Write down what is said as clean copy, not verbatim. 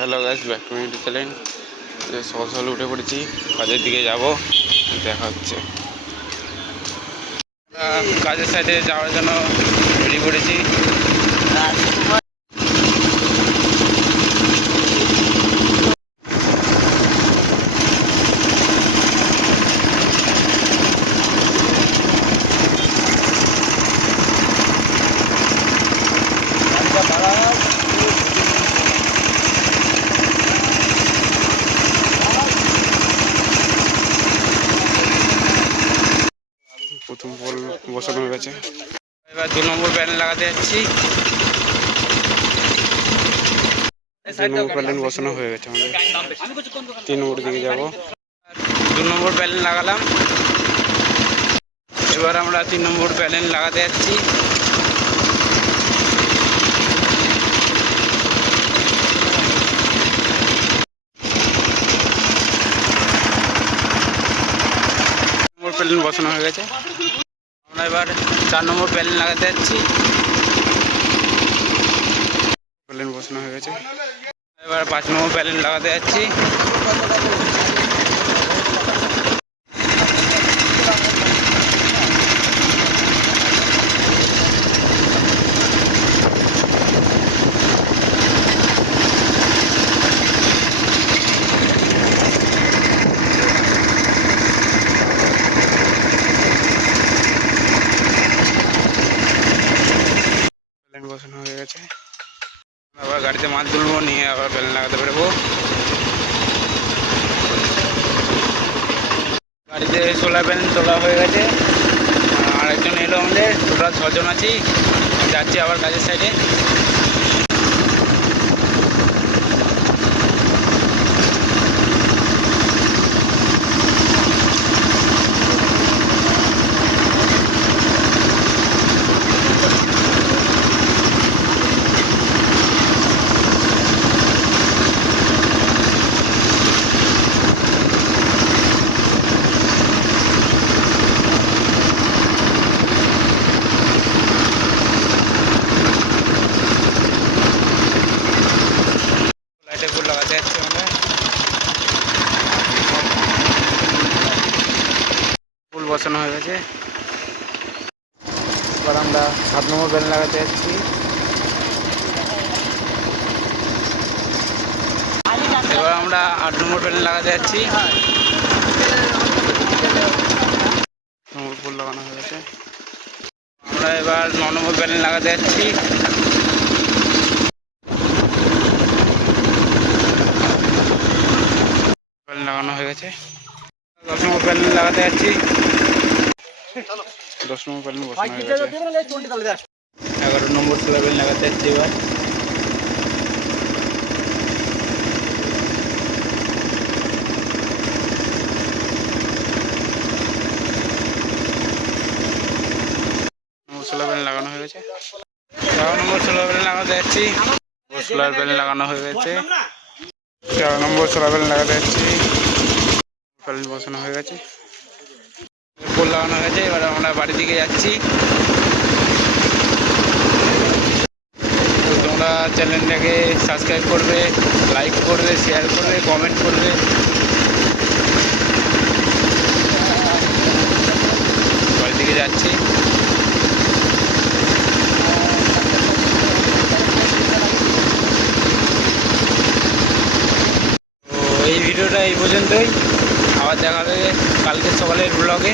Hello guys, back to YouTube channel. সকাল সকাল উঠে পড়েছি, কাজের দিকে যাব। দেখা হচ্ছে কাজের সাইডে যাওয়ার জন্য বেরিয়ে পড়েছি। প্রথম বল বসানো হয়ে গেছে, এবার 2 নম্বর প্যানেল লাগাতে যাচ্ছি। 2 নম্বর প্যানেল বসানো হয়ে গেছে আমাদের। 3 নম্বর দিকে যাব। 2 নম্বর প্যানেল লাগালাম, এবার আমরা 3 নম্বর প্যানেল লাগাতে যাচ্ছি। প্যানেল বসানো হয়ে গেছে, আমরা এবার 4 নম্বর প্যানেল লাগাতে যাচ্ছি। প্যানেল বসানো হয়ে গেছে, এবার 5 নম্বর প্যানেল লাগাতে যাচ্ছি। প্যানেল বসানো হয়ে গেছে, আবার গাড়িতে মাছ তুলবো, নিয়ে আবার প্যানেল লাগাতে বেরোবো। গাড়িতে সোলার প্যানেল তোলা হয়ে গেছে, আর একজন এলো, আমাদের টোটাল 6 জন আছি। যাচ্ছি আবার কাজের সাইডে। লাইটে ফুল লাগাতে যাচ্ছি আমরা, ফুল বসানো হয়ে গেছে। এবার আমরা 7 নম্বর প্যানেল লাগাতে যাচ্ছি। এবার আমরা 8 নম্বর প্যানেল লাগাতে যাচ্ছি। ফুল লাগানো হয়ে গেছে, আমরা এবার 9 নম্বর প্যানেল লাগাতে যাচ্ছি। প্যানেল লাগানো হয়ে গেছে, 10 নম্বর প্যানেল লাগাতে যাচ্ছি। 10 নম্বর প্যানেল বসানো হয়ে গেছে, 11 নম্বর সোলার প্যানেল লাগাতে যাচ্ছি। এবার সোলার প্যানেল লাগানো হয়ে গেছে, 11 নম্বর সোলার প্যানেল লাগাতে যাচ্ছি। সোলার প্যানেল লাগানো হয়ে গেছে, 11 নম্বর সোলার প্যানেল লাগাতে যাচ্ছি। প্যানেল বসানো হয়ে গেছে, পোল লাগানো হয়ে গেছে। এবার আমরা বাড়ির দিকে যাচ্ছি। তো তোমরা চ্যানেলটাকে সাবস্ক্রাইব করবে, লাইক করবে, শেয়ার করবে, কমেন্ট করবে। বাড়ির দিকে যাচ্ছি। তো এই ভিডিওটা এই পর্যন্তই, আবার দেখা হবে কালকে সকালের ব্লগে।